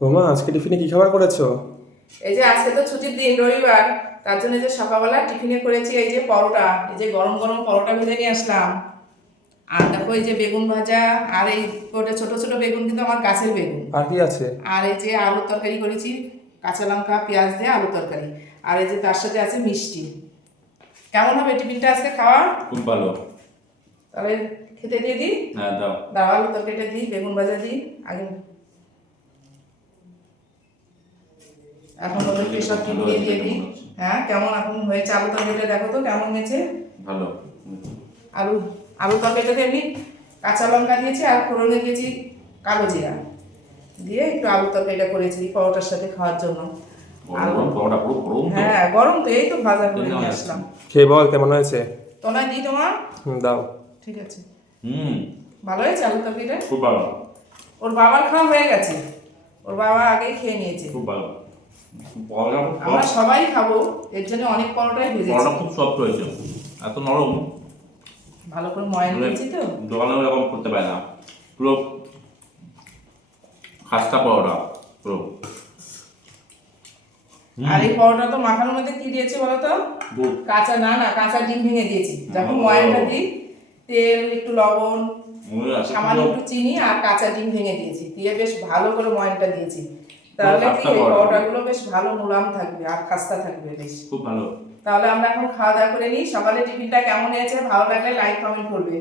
রোমা আজকে টিফিনে কি খাবার করেছ? এই যে আজকে তো ছুটির দিন রবিবার। তার জন্য এই যে সকালবেলা টিফিনে করেছি এই যে পরোটা। এই যে গরম গরম পরোটা ভেজে নিয়ে আসলাম। আর দেখো এই যে বেগুন ভাজা আর এই ওটা ছোট ছোট বেগুন কিন্তু আমার গাছের বেগুন। আর কি আছে? আর এই যে আলুর তরকারি করেছি কাঁচা লঙ্কা পেঁয়াজ দিয়ে আলু তরকারি। আর এই যে তার সাথে আছে মিষ্টি। কেমন হবে টিফিনটা আজকে খাওয়া খুব ভালো। তাহলে খেতে দিয়ে দিই? হ্যাঁ দাও। দাও আলু তরকারিটা দিই বেগুন ভাজা দিই আগে এখন ওদেরকে সব টিফিনে দিয়ে দিই? হ্যাঁ কেমন এখন হয়েছে? আলু তরকারিটা দেখো তো কেমন হয়েছে? ভালো। আলু আলু তরকারিটাতে এমনি কাঁচা লঙ্কা দিয়েছি আর ফোড়নে দিয়েছি কালো জিরা। দিয়ে একটু আলু তরকারিটা করেছি পরোটার সাথে খাওয়ার জন্য। গরম পরোটা পুরো গরম হ্যাঁ গরম তো এই তো ভাজা করে নিয়ে আসলাম। খেয়ে বল কেমন হয়েছে? তোমায় দিই তোমার? হুম, দাও। ঠিক আছে। হুম। ভালো হয়েছে আলু তরকারিটা? খুব ভালো। ওর বাবার খাওয়া হয়ে গেছে। ওর বাবা আগেই খেয়ে নিয়েছে। খুব ভালো। আমরা সবাই খাব এর জন্য অনেক পরোটাই ভেজেছি পরোটা খুব সফট হয়েছে। এত নরম। ভালো করে ময়ন মানে দিয়েছি তো? দোকানে এরকম করতে পারে না। পুরো খাস্তা পরোটা পুরো। আর এই পরোটা তো মাখানোর মধ্যে কি দিয়েছে বলো তো? কাঁচা না না কাঁচা ডিম ভেঙে দিয়েছি। যখন। ময়নটা দিই তেল একটু লবণ সামান্য একটু চিনি আর কাঁচা ডিম ভেঙে দিয়েছি। দিয়ে বেশ ভালো করে ময়নটা দিয়েছি। তাহলে কি পরোটা। বেশ ভালো মোলাম থাকবে আর খাস্তা থাকবে বেশ। খুব ভালো। তাহলে আমরা এখন খাওয়া দাওয়া করে নিই। সকালে টিফিনটা কেমন হয়েছে? ভালো লাগলে লাইক কমেন্ট করবে।